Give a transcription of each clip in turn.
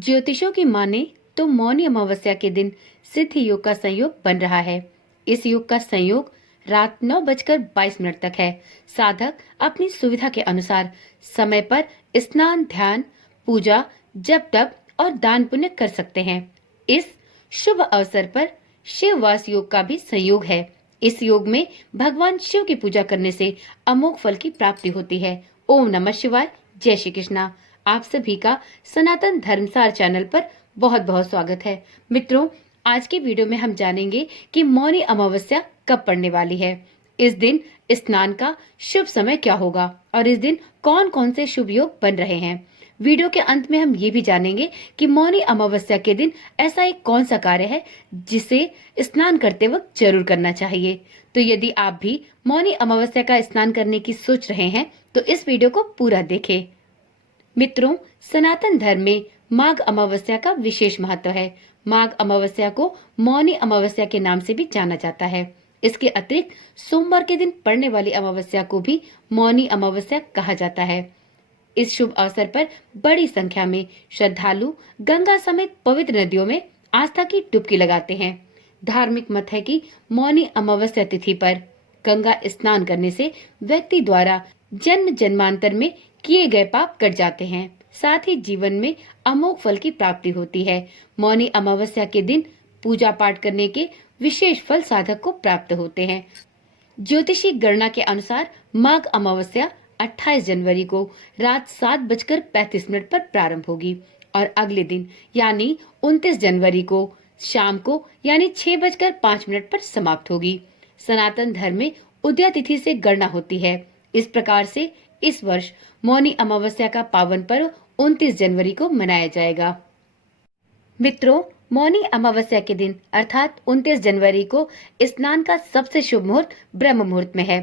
ज्योतिषों की माने तो मौनी अमावस्या के दिन सिद्ध योग का संयोग बन रहा है। इस योग का संयोग रात 9:22 तक है। साधक अपनी सुविधा के अनुसार समय पर स्नान, ध्यान, पूजा, जप तप और दान पुण्य कर सकते हैं। इस शुभ अवसर पर शिववास योग का भी संयोग है। इस योग में भगवान शिव की पूजा करने से अमोघ फल की प्राप्ति होती है। ओम नमः शिवाय। जय श्री कृष्णा। आप सभी का सनातन धर्मसार चैनल पर बहुत बहुत स्वागत है। मित्रों, आज के वीडियो में हम जानेंगे कि मौनी अमावस्या कब पड़ने वाली है। इस दिन स्नान का शुभ समय क्या होगा और इस दिन कौन कौन से शुभ योग बन रहे हैं। वीडियो के अंत में हम ये भी जानेंगे कि मौनी अमावस्या के दिन ऐसा एक कौन सा कार्य है जिसे स्नान करते वक्त जरूर करना चाहिए। तो यदि आप भी मौनी अमावस्या का स्नान करने की सोच रहे हैं तो इस वीडियो को पूरा देखें। मित्रों, सनातन धर्म में माघ अमावस्या का विशेष महत्व है। माघ अमावस्या को मौनी अमावस्या के नाम से भी जाना जाता है। इसके अतिरिक्त सोमवार के दिन पड़ने वाली अमावस्या को भी मौनी अमावस्या कहा जाता है। इस शुभ अवसर पर बड़ी संख्या में श्रद्धालु गंगा समेत पवित्र नदियों में आस्था की डुबकी लगाते हैं। धार्मिक मत है कि मौनी अमावस्या तिथि पर गंगा स्नान करने से व्यक्ति द्वारा जन्म जन्मांतर में किए गए पाप कट जाते हैं। साथ ही जीवन में अमोघ फल की प्राप्ति होती है। मौनी अमावस्या के दिन पूजा पाठ करने के विशेष फल साधक को प्राप्त होते हैं। ज्योतिषी गणना के अनुसार माघ अमावस्या 28 जनवरी को रात 7:35 पर प्रारंभ होगी और अगले दिन यानी 29 जनवरी को शाम को यानी 6:05 पर समाप्त होगी। सनातन धर्म में उदया तिथि से गणना होती है। इस प्रकार से इस वर्ष मौनी अमावस्या का पावन पर्व 29 जनवरी को मनाया जाएगा। मित्रों, मौनी अमावस्या के दिन अर्थात 29 जनवरी को स्नान का सबसे शुभ मुहूर्त ब्रह्म मुहूर्त में है।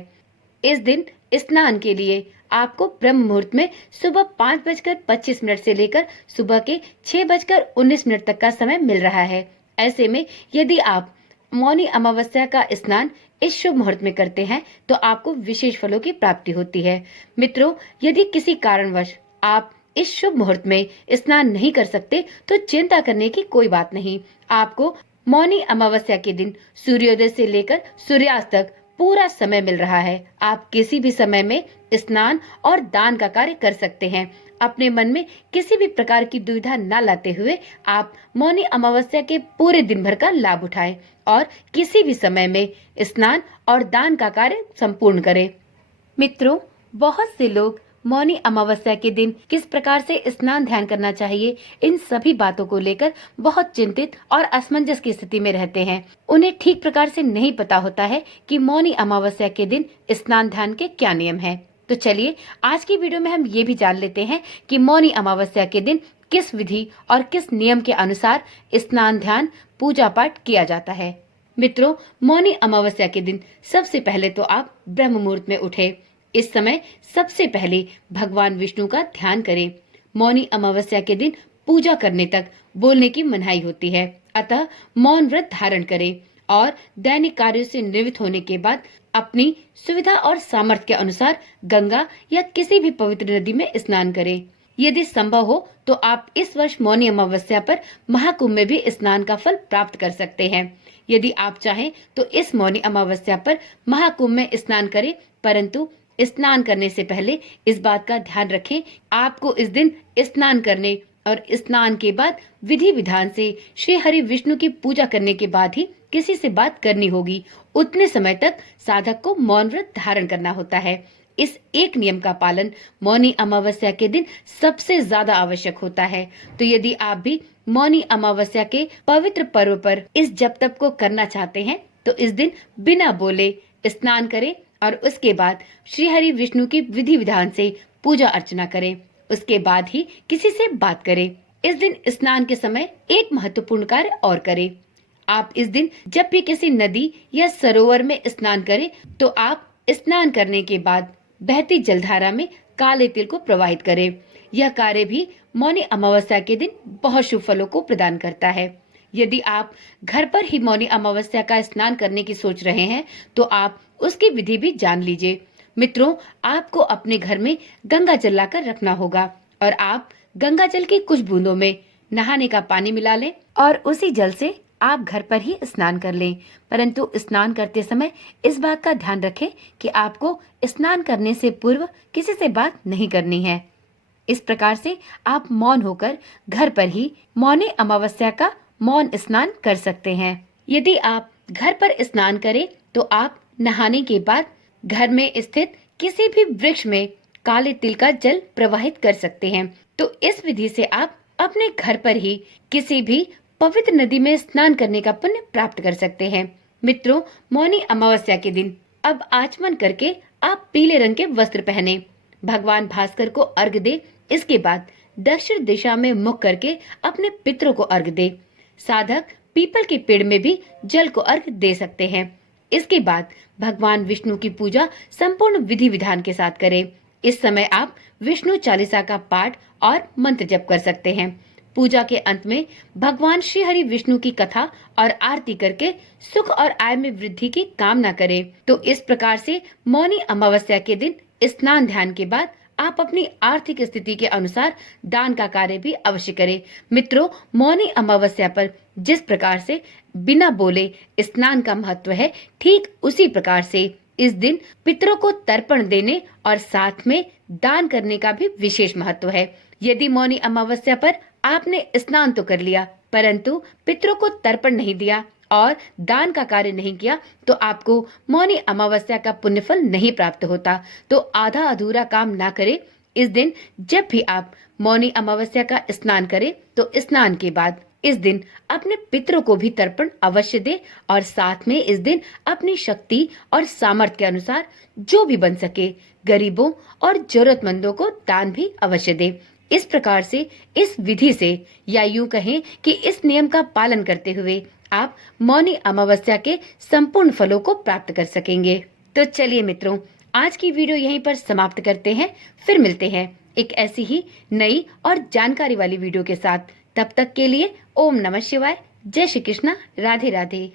इस दिन स्नान के लिए आपको ब्रह्म मुहूर्त में सुबह 5:25 से लेकर सुबह के 6:19 तक का समय मिल रहा है। ऐसे में यदि आप मौनी अमावस्या का स्नान इस शुभ मुहूर्त में करते हैं तो आपको विशेष फलों की प्राप्ति होती है। मित्रों, यदि किसी कारणवश आप इस शुभ मुहूर्त में स्नान नहीं कर सकते तो चिंता करने की कोई बात नहीं। आपको मौनी अमावस्या के दिन सूर्योदय से लेकर सूर्यास्त तक पूरा समय मिल रहा है। आप किसी भी समय में स्नान और दान का कार्य कर सकते हैं। अपने मन में किसी भी प्रकार की दुविधा न लाते हुए आप मौनी अमावस्या के पूरे दिन भर का लाभ उठाएं और किसी भी समय में स्नान और दान का कार्य संपूर्ण करें। मित्रों, बहुत से लोग मौनी अमावस्या के दिन किस प्रकार से स्नान ध्यान करना चाहिए, इन सभी बातों को लेकर बहुत चिंतित और असमंजस की स्थिति में रहते हैं। उन्हें ठीक प्रकार से नहीं पता होता है कि मौनी अमावस्या के दिन स्नान ध्यान के क्या नियम हैं। तो चलिए आज की वीडियो में हम ये भी जान लेते हैं कि मौनी अमावस्या के दिन किस विधि और किस नियम के अनुसार स्नान ध्यान पूजा पाठ किया जाता है। मित्रों, मौनी अमावस्या के दिन सबसे पहले तो आप ब्रह्म मुहूर्त में उठे। इस समय सबसे पहले भगवान विष्णु का ध्यान करें। मौनी अमावस्या के दिन पूजा करने तक बोलने की मनाही होती है, अतः मौन व्रत धारण करें और दैनिक कार्यों से निवृत्त होने के बाद अपनी सुविधा और सामर्थ्य के अनुसार गंगा या किसी भी पवित्र नदी में स्नान करें। यदि संभव हो तो आप इस वर्ष मौनी अमावस्या पर महाकुंभ में भी स्नान का फल प्राप्त कर सकते हैं। यदि आप चाहें तो इस मौनी अमावस्या पर महाकुंभ में स्नान करें, परंतु स्नान करने से पहले इस बात का ध्यान रखें, आपको इस दिन स्नान करने और स्नान के बाद विधि विधान से श्री हरि विष्णु की पूजा करने के बाद ही किसी से बात करनी होगी। उतने समय तक साधक को मौन व्रत धारण करना होता है। इस एक नियम का पालन मौनी अमावस्या के दिन सबसे ज्यादा आवश्यक होता है। तो यदि आप भी मौनी अमावस्या के पवित्र पर्व पर इस जप तप को करना चाहते हैं तो इस दिन बिना बोले स्नान करें और उसके बाद श्री हरि विष्णु की विधि विधान से पूजा अर्चना करें। उसके बाद ही किसी से बात करें। इस दिन स्नान के समय एक महत्वपूर्ण कार्य और करें। आप इस दिन जब भी किसी नदी या सरोवर में स्नान करें तो आप स्नान करने के बाद बहती जलधारा में काले तिल को प्रवाहित करें। यह कार्य भी मौनी अमावस्या के दिन बहुत शुभ फलों को प्रदान करता है। यदि आप घर पर ही मौनी अमावस्या का स्नान करने की सोच रहे हैं तो आप उसकी विधि भी जान लीजिए। मित्रों, आपको अपने घर में गंगा जल लाकर रखना होगा और आप गंगा जल की कुछ बूंदों में नहाने का पानी मिला लें और उसी जल से आप घर पर ही स्नान कर लें। परंतु स्नान करते समय इस बात का ध्यान रखें कि आपको स्नान करने से पूर्व किसी से बात नहीं करनी है। इस प्रकार से आप मौन होकर घर पर ही मौनी अमावस्या का मौन स्नान कर सकते हैं। यदि आप घर पर स्नान करें तो आप नहाने के बाद घर में स्थित किसी भी वृक्ष में काले तिल का जल प्रवाहित कर सकते हैं। तो इस विधि से आप अपने घर पर ही किसी भी पवित्र नदी में स्नान करने का पुण्य प्राप्त कर सकते हैं। मित्रों, मौनी अमावस्या के दिन अब आचमन करके आप पीले रंग के वस्त्र पहने, भगवान भास्कर को अर्घ दे। इसके बाद दक्षिण दिशा में मुख करके अपने पितरों को अर्घ दे। साधक पीपल के पेड़ में भी जल को अर्घ दे सकते हैं। इसके बाद भगवान विष्णु की पूजा संपूर्ण विधि विधान के साथ करें। इस समय आप विष्णु चालीसा का पाठ और मंत्र जप कर सकते हैं। पूजा के अंत में भगवान श्री हरि विष्णु की कथा और आरती करके सुख और आय में वृद्धि की कामना करें। तो इस प्रकार से मौनी अमावस्या के दिन स्नान ध्यान के बाद आप अपनी आर्थिक स्थिति के अनुसार दान का कार्य भी अवश्य करें। मित्रों, मौनी अमावस्या पर जिस प्रकार से बिना बोले स्नान का महत्व है, ठीक उसी प्रकार से इस दिन पितरों को तर्पण देने और साथ में दान करने का भी विशेष महत्व है। यदि मौनी अमावस्या पर आपने स्नान तो कर लिया परंतु पितरों को तर्पण नहीं दिया और दान का कार्य नहीं किया तो आपको मौनी अमावस्या का पुण्यफल नहीं प्राप्त होता। तो आधा अधूरा काम ना करें। इस दिन जब भी आप मौनी अमावस्या का स्नान करें तो स्नान के बाद इस दिन अपने पितरों को भी तर्पण अवश्य दे और साथ में इस दिन अपनी शक्ति और सामर्थ्य के अनुसार जो भी बन सके गरीबों और जरूरतमंदों को दान भी अवश्य दे। इस प्रकार से इस विधि से या यूं कहें कि इस नियम का पालन करते हुए आप मौनी अमावस्या के संपूर्ण फलों को प्राप्त कर सकेंगे। तो चलिए मित्रों, आज की वीडियो यहीं पर समाप्त करते हैं। फिर मिलते हैं एक ऐसी ही नई और जानकारी वाली वीडियो के साथ। तब तक के लिए ओम नमः शिवाय, जय श्री कृष्णा, राधे राधे।